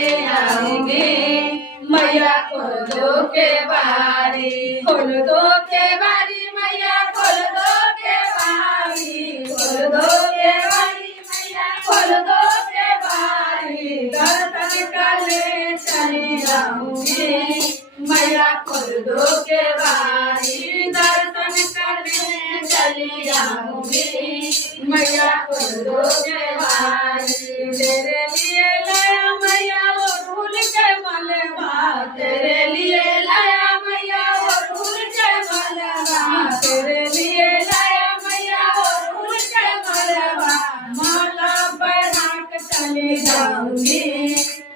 चले आऊंगी। मैया खोल दो के बारी, खोल दो के बारी, मैया खोल दो के बारी, खोल दो के बारी, मैया खोल दो के बारी। दर्शन करने चली आऊंगी। मैया खोल दो के बारी, दर्शन करने चली आऊंगी। मैया खोल दो के बारी। तेरे लिए लाया मैया वो भूल के मलबा, तेरे लिए लाया मैया वो भूल के मलबा, तेरे लिए लाया मैया वो भूल के मलबा। माला पहना के चली जाऊंगी।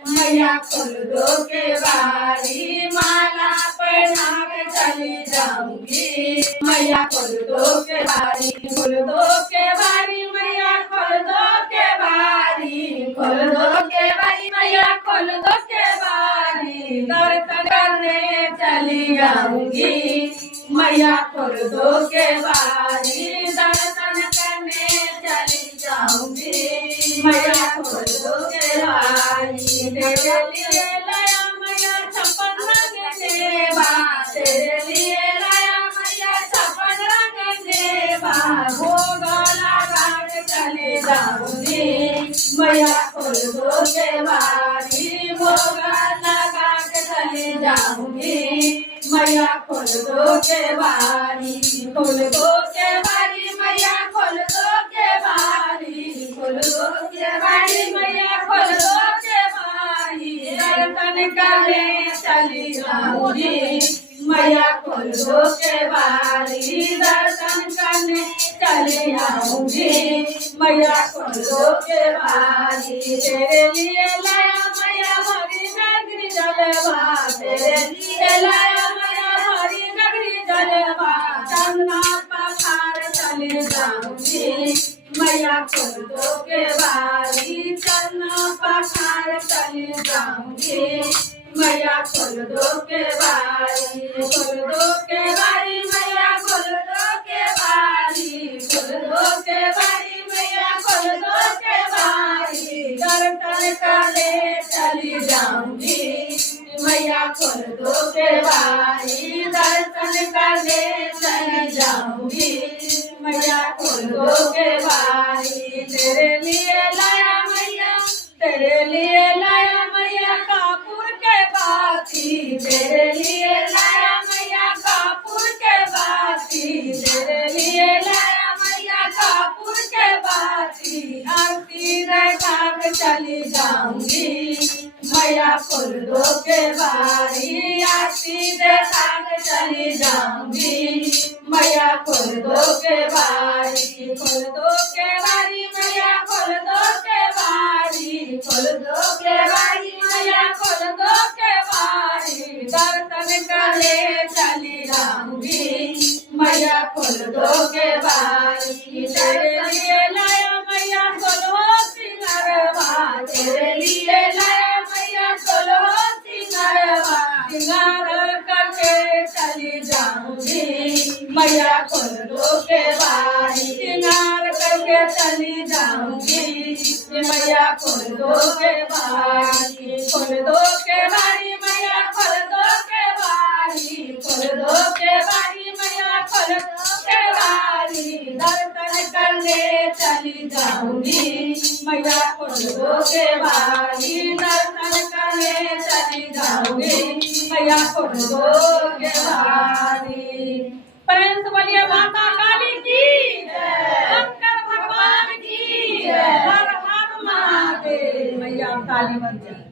मैया खोल दो के बारी, माला पहना के चली जाऊंगी। मैया खोल दो के बारी, खोल दो के बारी, मैया खोल दो के बारी, खोल दो के बारी, मैया खोल दो के बारी। दर्शन करने चली जाऊंगी। मैया खोल दो के बारी, दर्शन करने चली जाऊंगी। मैया खोल दो के बारी। तेरे लिए लाया मैया छप्पन रंग देवा, तेरे लिए लाया मैया छप्पन रंग देवा। भोग लगा के चले जाऊंगी। मैया खोल दो के बारी, भोग लगा के चले जाऊंगी। मैया खोल दो के बारी, खोल दो के बारी, मैया खोल दो के बारी, खोल दो के बारी, मैया खोल दो के बारी। दर्शन करने चली जाऊंगी। मैया खोल दो के बारी, दर्शन करने चली आऊंगी। मैया खोल दो के बारी। तेरे लिए लाया मैया हरी नगरी जलवा, तेरे लिए लाया मैया हरी नगरी जलवा। चंदा पखार चले जाऊंगी। मैया खोल दो के बारी, चंदा पखार चले जाऊंगी। मैया खोल दो के बारी, खोल दो के बारी, मैया खोल दो के बारी, खोल दो के बारी, मैया खोल दो के बारी। दर्शन करने चली जाऊंगी। मैया खोल दो के बारी, दर्शन करने चली जाऊंगी। मैया खोल दो के बारी। तेरे लिए लाया मैया, तेरे लिए लाया मैया कापूर के बाती, तेरे लिए लाया मैया कापूर के बाती, तेरे लिए लाया मैया कापूर के बाती। आरती देखा के चली जाऊंगी। मैया खोल दो के बारी, आरती देखा के चली जाऊंगी। मैया खोल दो के बारी, खोल दो के बारी, मैया खोल दो के बारी, खोल दो के बारी, मैया खोल दो के बारी। दर्शन करने चली जाऊंगी। मैया खोल दो के बारी। तेरे लिए लाया मैया सोलहो सिंगरवा, तेरे लिए लाया मैया सोलहो सिंगरवा। सिंगार करके चली जाऊंगी। मैया खोल दो के बारी, सिंगार करके चली जाऊंगी। मैया खोल दो के बारी, खोल दो के बारी, मैया खोल दो के बारी, खोल दो के बारी, मैया खोल दो के बारी। दर्शन करने चली जाऊंगी। मैया खोल दो के बारी, दर्शन करने चली जाऊंगी। मैया खोल दो के बारी। प्रेम से बोलिए माता काली की जय, शंकर भगवान की जय, हर हर महादेव। मैया काली बन जाए।